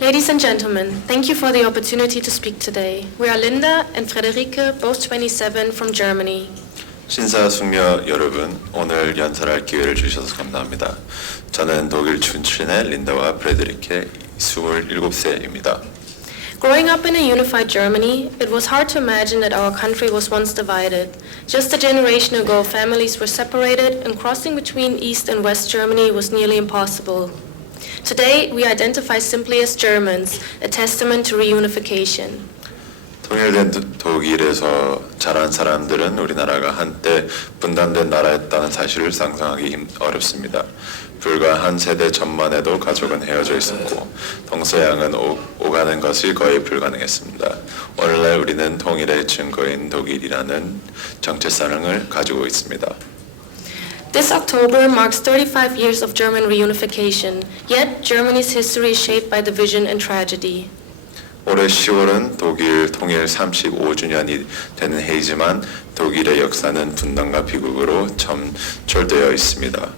Ladies and gentlemen, thank you for the opportunity to speak today. We are Linda and Friederike, both 27 from Germany. 신사 숙녀 여러분, 오늘 연설할 기회를 주셔서 감사합니다. 저는 독일 출신의 린다와 프레드리케 27세입니다. Growing up in a unified Germany, it was hard to imagine that our country was once divided. Just a generation ago, families were separated and crossing between East and West Germany was nearly impossible. Today, we identify simply as Germans, a testament to reunification. 통일된 독일에서 자란 사람들은 우리나라가 한때 분단된 나라였다는 사실을 상상하기 어렵습니다. 불과 한 세대 전만 해도 가족은 헤어져 있었고 동서양은 오가는 것이 거의 불가능했습니다. 오늘날 우리는 통일의 증거인 독일이라는 정체성을 가지고 있습니다. This October marks 35 years of German reunification, yet Germany's history is shaped by division and tragedy. 올해 10월은 독일 통일 35주년이 되는 해이지만 독일의 역사는 분단과 비극으로 점철되어 있습니다.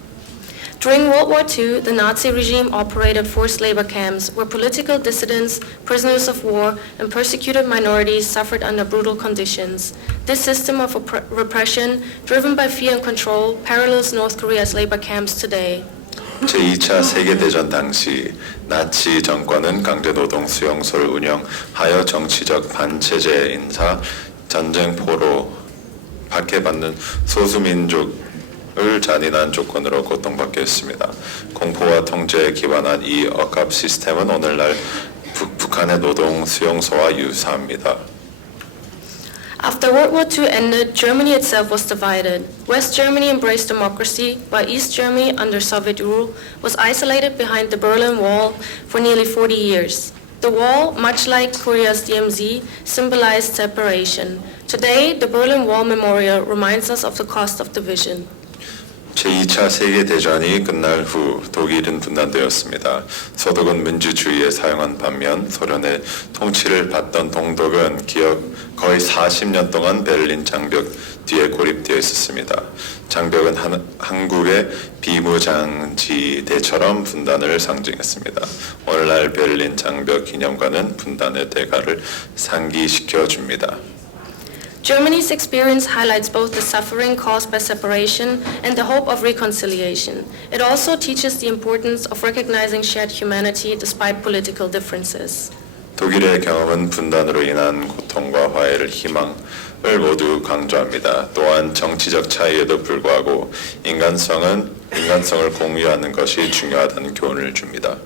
During World War II, the Nazi regime operated forced labor camps where political dissidents, prisoners of war, and persecuted minorities suffered under brutal conditions. This system of repression, driven by fear and control, parallels North Korea's labor camps today. 제2차 세계대전 당시 나치 정권은 강제노동 수용소를 운영하여 정치적 반체제 인사, 전쟁포로 박해받는 소수민족을 잔인한 조건으로 고통받게 했습니다. 공포와 통제에 기반한 이 억압 시스템은 오늘날 북한의 노동 수용소와 유사합니다. After World War II ended, Germany itself was divided. West Germany embraced democracy, while East Germany, under Soviet rule, was isolated behind the Berlin Wall for nearly 40 years. The wall, much like Korea's DMZ, symbolized separation. Today, the Berlin Wall Memorial reminds us of the cost of division. 제2차 세계대전이 끝날 후 독일은 분단되었습니다. 서독은 민주주의에 사용한 반면 소련의 통치를 받던 동독은 거의 40년 동안 베를린 장벽 뒤에 고립되어 있었습니다. 장벽은 한국의 비무장지대처럼 분단을 상징했습니다. 오늘날 베를린 장벽 기념관은 분단의 대가를 상기시켜 줍니다. Germany's experience highlights both the suffering caused by separation and the hope of reconciliation. It also teaches the importance of recognizing shared humanity despite political differences. 독일의 경험은 분단으로 인한 고통과 화해를 희망을 모두 강조합니다. 또한 정치적 차이에도 불구하고 인간성을 공유하는 것이 중요하다는 교훈을 줍니다.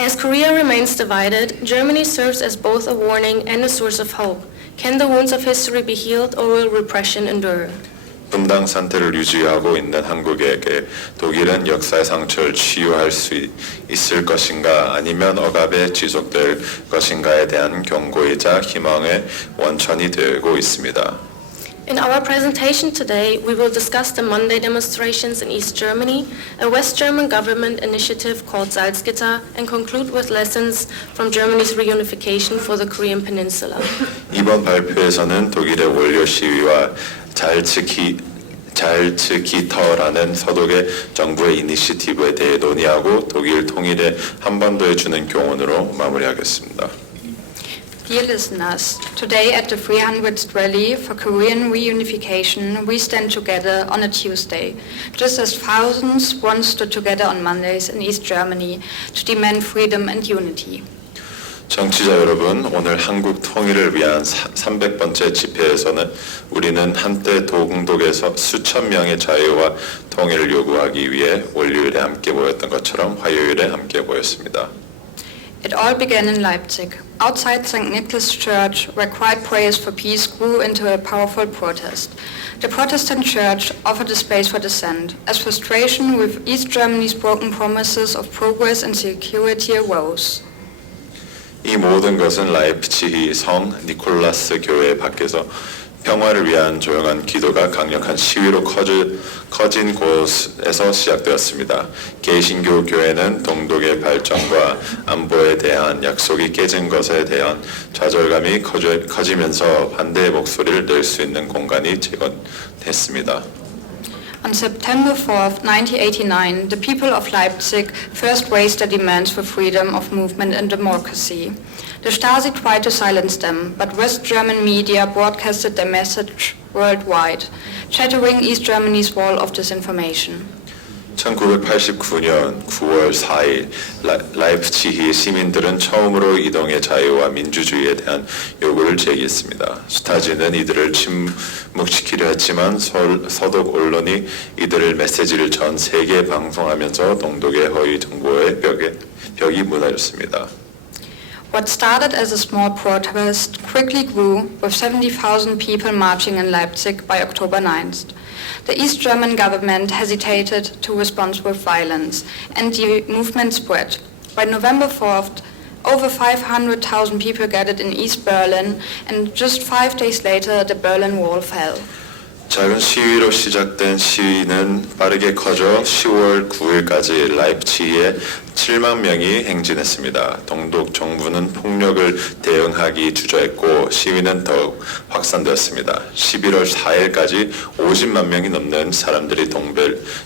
As Korea remains divided, Germany serves as both a warning and a source of hope. Can the wounds of history be healed or will repression endure? 분당 상태를 유지하고 있는 한국에게 독일은 역사의 상처를 치유할 수 있을 것인가 아니면 억압에 지속될 것인가에 대한 경고이자 희망의 원천이 되고 있습니다. In our presentation today, we will discuss the Monday demonstrations in East Germany, a West German government initiative called Salzgitter, and conclude with lessons from Germany's reunification for the Korean Peninsula. 이번 발표에서는 독일의 원료 시위와 잘츠기터라는 서독의 정부의 이니시티브에 대해 논의하고 독일 통일의 한반도에 주는 교훈으로 마무리하겠습니다. Dear listeners, today at the 300th Rally for Korean Reunification, we stand together on a Tuesday, just as thousands once stood together on Mondays in East Germany to demand freedom and unity. 정치자 여러분, 오늘 한국 통일을 위한 300번째 집회에서는 우리는 한때 동독에서 수천 명의 자유와 통일을 요구하기 위해 월요일에 함께 모였던 것처럼 화요일에 함께 모였습니다. It all began in Leipzig, outside St. Nicholas Church, where quiet prayers for peace grew into a powerful protest. The Protestant Church offered a space for dissent, as frustration with East Germany's broken promises of progress and security arose. 이 모든 것은 라이프치히 성 니콜라스 교회 밖에서 평화를 위한 조용한 기도가 강력한 시위로 커진 곳에서 시작되었습니다. 개신교 교회는 동독의 발전과 안보에 대한 약속이 깨진 것에 대한 좌절감이 커지면서 반대의 목소리를 낼 수 있는 공간이 제공됐습니다. On September 4, 1989, the people of Leipzig first raised their demands for freedom of movement and democracy. The Stasi tried to silence them, but West German media broadcasted their message worldwide, shattering East Germany's wall of disinformation. 1989년 9월 4일 라이프치히 시민들은 처음으로 이동의 자유와 민주주의에 대한 요구를 제기했습니다. 스타지는 이들을 침묵시키려 했지만 서독 언론이 이들의 메시지를 전 세계에 방송하면서 동독의 허위 정보의 벽이 무너졌습니다. What started as a small protest quickly grew, with 70,000 people marching in Leipzig by October 9th. The East German government hesitated to respond with violence, and the movement spread. By November 4th, over 500,000 people gathered in East Berlin, and just 5 days later, the Berlin Wall fell. 작은 시위로 시작된 시위는 빠르게 커져 10월 9일까지 라이프치히에 7만 명이 행진했습니다. 동독 정부는 폭력을 대응하기 주저했고 시위는 더욱 확산되었습니다. 11월 4일까지 50만 명이 넘는 사람들이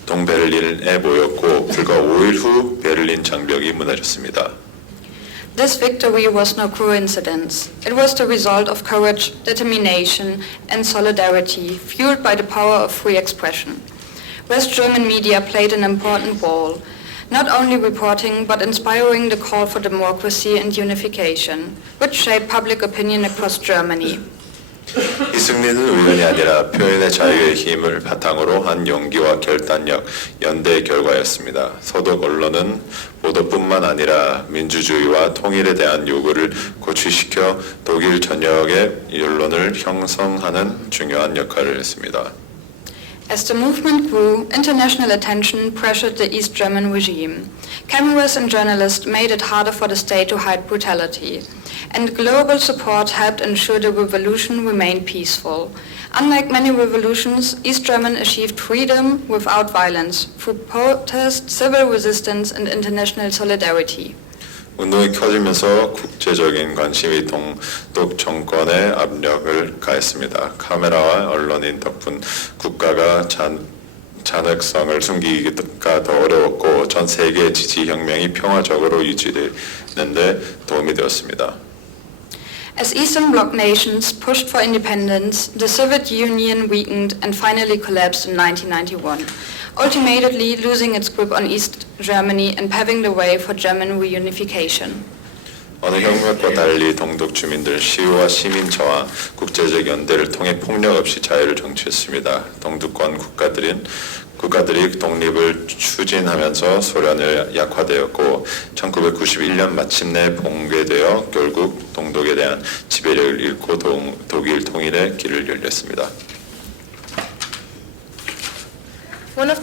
동베를린에 모였고 불과 5일 후 베를린 장벽이 무너졌습니다. This victory was no coincidence. It was the result of courage, determination, and solidarity, fueled by the power of free expression. West German media played an important role, not only reporting but inspiring the call for democracy and unification, which shaped public opinion across Germany. 이 승리는 우연이 아니라 표현의 자유의 힘을 바탕으로 한 용기와 결단력, 연대의 결과였습니다. 서독 언론은 보도뿐만 아니라 민주주의와 통일에 대한 요구를 고취시켜 독일 전역의 여론을 형성하는 중요한 역할을 했습니다. As the movement grew, international attention pressured the East German regime. Cameras and journalists made it harder for the state to hide brutality. And global support helped ensure the revolution remained peaceful. Unlike many revolutions, East Germany achieved freedom without violence, through protest, civil resistance, and international solidarity. 운동이 커지면서 국제적인 관심이 동독 정권에 압력을 가했습니다. 카메라와 언론인 덕분 국가가 잔혹성을 숨기기가 더 어려웠고 전 세계 지지혁명이 평화적으로 유지되는데 도움이 되었습니다. As Eastern Bloc nations pushed for independence, the Soviet Union weakened and finally collapsed in 1991, ultimately losing its grip on East Germany and paving the way for German reunification. 어느 혁명과 달리 동독 주민들 시위와 시민 저항, 국제적 연대를 통해 폭력 없이 자유를 쟁취했습니다. 동독권 국가들이 독립을 추진하면서 소련을 약화되었고 1991년 마침내 붕괴되어 결국 동독에 대한 지배력을 잃고 독일 통일의 길을 열렸습니다. One of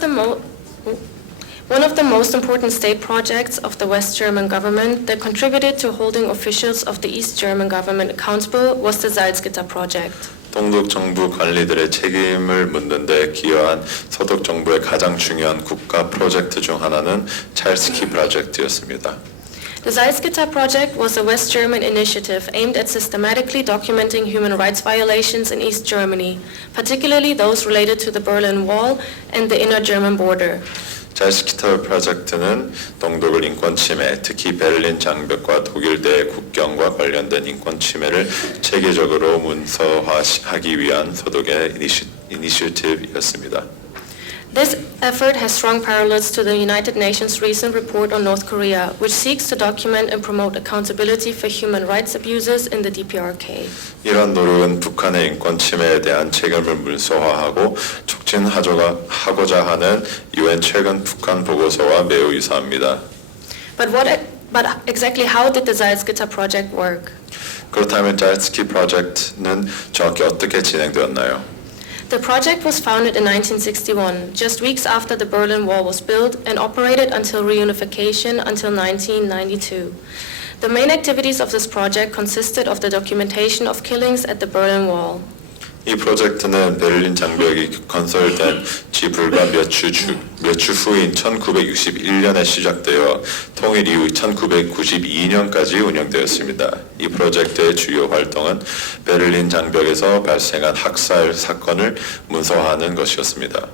the most important state projects of the West German government that contributed to holding officials of the East German government accountable was the Salzgitter project. 동독 정부 관리들의 책임을 묻는 데 기여한 서독 정부의 가장 중요한 국가 프로젝트 중 하나는 찰스키 프로젝트였습니다. The Salzgitter project was a West German initiative aimed at systematically documenting human rights violations in East Germany, particularly those related to the Berlin Wall and the inner German border. 찰스키터 프로젝트는 동독의 인권 침해, 특히 베를린 장벽과 독일 내 국경과 관련된 인권 침해를 체계적으로 문서화하기 위한 서독의 이니셔티브였습니다. This effort has strong parallels to the United Nations recent report on North Korea, which seeks to document and promote accountability for human rights abuses in the DPRK. 이런 노력은 북한의 인권 침해에 대한 책임을 문서화하고 촉진하고자 하는 UN 최근 북한 보고서와 매우 유사합니다. But exactly how did the Salzgitter project work? 그렇다면 찰스키 프로젝트는 정확히 어떻게 진행되었나요? The project was founded in 1961, just weeks after the Berlin Wall was built, and operated until reunification until 1992. The main activities of this project consisted of the documentation of killings at the Berlin Wall. 이 프로젝트는 베를린 장벽이 건설된 지 불과 몇 주 후인 1961년에 시작되어 통일 이후 1992년까지 운영되었습니다. 이 프로젝트의 주요 활동은 베를린 장벽에서 발생한 학살 사건을 문서화하는 것이었습니다.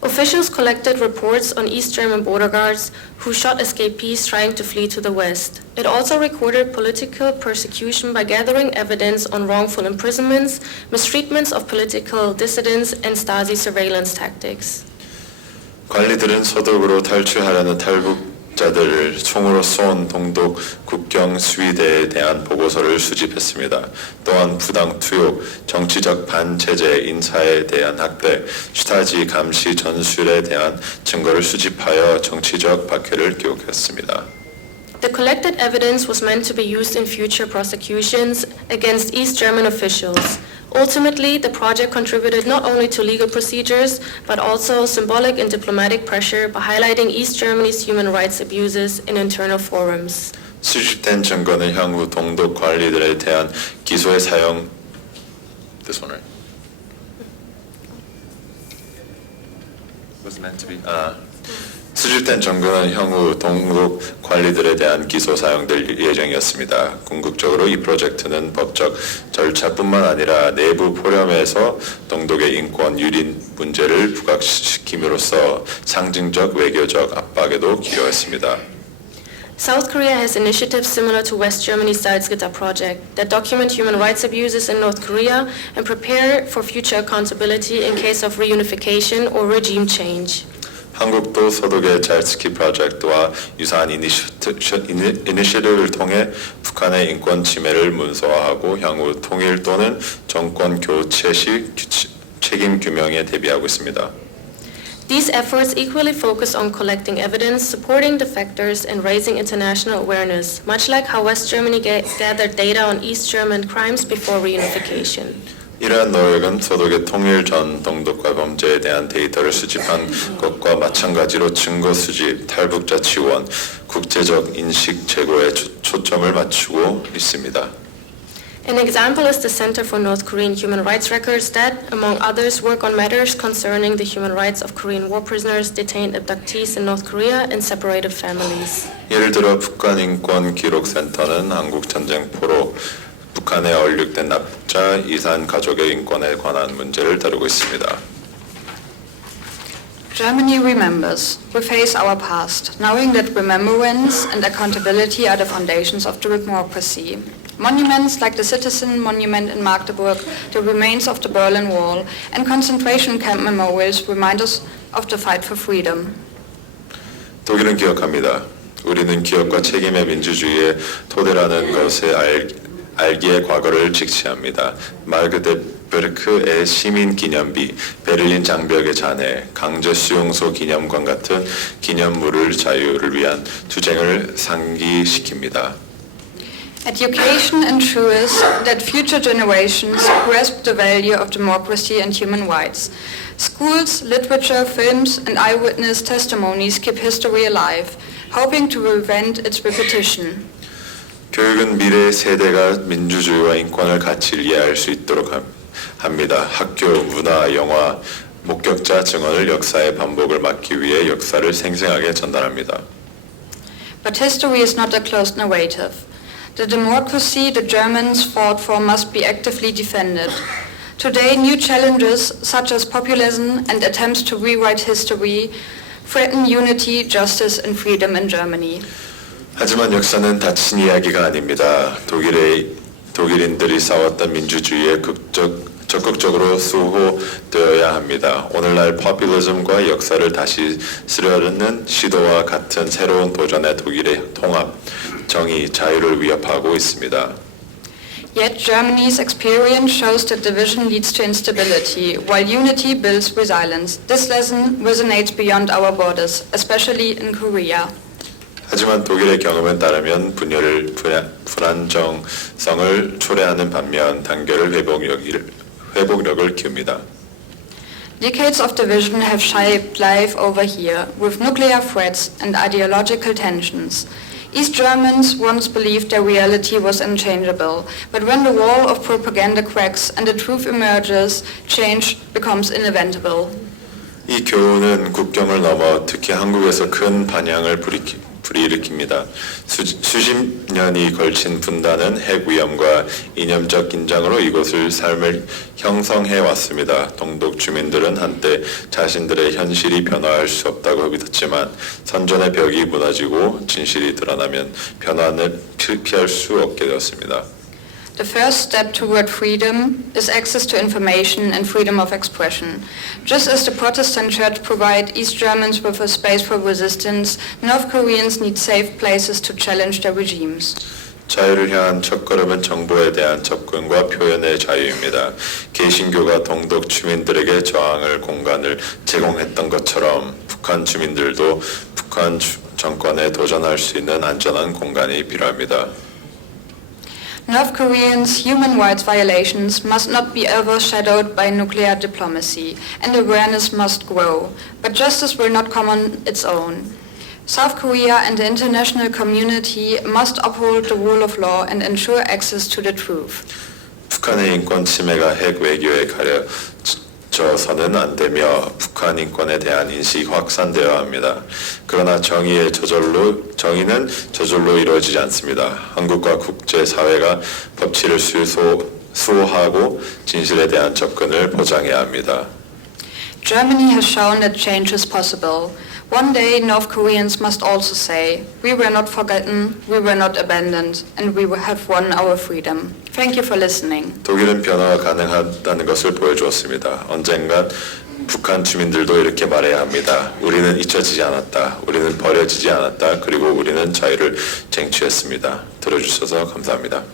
Officials collected reports on East German border guards who shot escapees trying to flee to the west. It also recorded political persecution by gathering evidence on wrongful imprisonments, mistreatments of political dissidents, and Stasi surveillance tactics. 관리들은 서독으로 탈출하려는 탈북자들을 총으로 쏜 동독 국경 수위대에 대한 보고서를 수집했습니다. 또한 부당 투욕, 정치적 반체제 인사에 대한 학대, 슈타지 감시 전술에 대한 증거를 수집하여 정치적 박해를 기록했습니다. The collected evidence was meant to be used in future prosecutions against East German officials. Ultimately, the project contributed not only to legal procedures, but also symbolic and diplomatic pressure by highlighting East Germany's human rights abuses in internal forums. 수집된 증거는 향후 동독 관리들에 대한 기소에 사용. This one, right? Was meant to be. 수집된 증거는 향후 동독 관리들에 대한 기소 사용될 예정이었습니다. 궁극적으로 이 프로젝트는 법적 절차뿐만 아니라 내부 포럼에서 동독의 인권 유린 문제를 부각시킴으로써 상징적 외교적 압박에도 기여했습니다. South Korea has initiatives similar to West Germany's Salzgitter project that document human rights abuses in North Korea and prepare for future accountability in case of reunification or regime change. 한국도 서독의 잘스키 프로젝트와 유사한 이니셔티브를 통해 북한의 인권 침해를 문서화하고 향후 통일 또는 정권 교체 시 책임 규명에 대비하고 있습니다. These efforts equally focus on collecting evidence, supporting defectors, and raising international awareness, much like how West Germany gathered data on East German crimes before reunification. 이러한 노력은 서독의 통일 전 동독과 범죄에 대한 데이터를 수집한 것과 마찬가지로 증거 수집, 탈북자 지원, 국제적 인식 제고에 초점을 맞추고 있습니다. An example is the Center for North Korean Human Rights Records that, among others, work on matters concerning the human rights of Korean war prisoners, detained abductees in North Korea, and separated families. 예를 들어 북한 인권 기록센터는 한국 전쟁포로 북한에 얼룩된 납북자 이산 가족의 인권에 관한 문제를 다루고 있습니다. Germany remembers. We face our past, knowing that remembrance and accountability are the foundations of democracy. Monuments like the Citizen Monument in Magdeburg, the remains of the Berlin Wall, and concentration camp memorials remind us of the fight for freedom. 독일은 기억합니다. 우리는 기억과 책임의 민주주의의 토대라는 것에 알기의 과거를 직시합니다. 마그데부르크의 시민기념비, 베를린 장벽의 잔해, 강제 수용소 기념관 같은 기념물을 자유를 위한 투쟁을 상기시킵니다. Education ensures that future generations grasp the value of democracy and human rights. Schools, literature, films, and eyewitness testimonies keep history alive, hoping to prevent its repetition. 교육은 미래 세대가 민주주의와 인권을 같이 이해할 수 있도록 합니다. 학교, 문화, 영화, 목격자 증언을 역사의 반복을 막기 위해 역사를 생생하게 전달합니다. But history is not a closed narrative. The democracy the Germans fought for must be actively defended. Today, new challenges such as populism and attempts to rewrite history threaten unity, justice, and freedom in Germany. 하지만 역사는 닫힌 이야기가 아닙니다. 독일인들이 싸웠던 민주주의에 적극적으로 수호되어야 합니다. 오늘날 포퓰리즘과 역사를 다시 쓰려는 시도와 같은 새로운 도전에 독일의 통합, 정의, 자유를 위협하고 있습니다. Yet Germany's experience shows that division leads to instability, while unity builds resilience. This lesson resonates beyond our borders, especially in Korea. 하지만 독일의 경험에 따르면 분열을 불안정성을 초래하는 반면 단결을 회복력을 키웁니다. Decades of division have shaped life over here, with nuclear threats and ideological tensions. East Germans once believed their reality was unchangeable, but when the wall of propaganda cracks and the truth emerges, change becomes inevitable. 이 교훈은 국경을 넘어 특히 한국에서 큰 반향을 불이일으킵니다. 수십 년이 걸친 분단은 핵 위험과 이념적 긴장으로 이곳을 삶을 형성해 왔습니다. 동독 주민들은 한때 자신들의 현실이 변화할 수 없다고 믿었지만 선전의 벽이 무너지고 진실이 드러나면 변화를 피할 수 없게 되었습니다. The first step toward freedom is access to information and freedom of expression. Just as the Protestant Church provided East Germans with a space for resistance, North Koreans need safe places to challenge their regimes. 자유를 향한 첫걸음은 정보에 대한 접근과 표현의 자유입니다. 개신교가 동독 주민들에게 저항을 공간을 제공했던 것처럼 북한 주민들도 북한 정권에 도전할 수 있는 안전한 공간이 필요합니다. North Koreans' human rights violations must not be overshadowed by nuclear diplomacy, and awareness must grow. But justice will not come on its own. South Korea and the international community must uphold the rule of law and ensure access to the truth. 북한의 인권 침해가 핵 외교에 가려져서는 안 되며 북한 인권에 대한 인식이 확산되어야 합니다. 그러나 정의는 저절로 이루어지지 않습니다. 한국과 국제사회가 법치를 수호하고 진실에 대한 접근을 보장해야 합니다. Germany has shown that change is possible. One day, North Koreans must also say, we were not forgotten, we were not abandoned, and we have won our freedom. Thank you for listening. 독일은 변화가 가능하다는 것을 보여주었습니다. 언젠간 북한 주민들도 이렇게 말해야 합니다. 우리는 잊혀지지 않았다. 우리는 버려지지 않았다. 그리고 우리는 자유를 쟁취했습니다. 들어주셔서 감사합니다.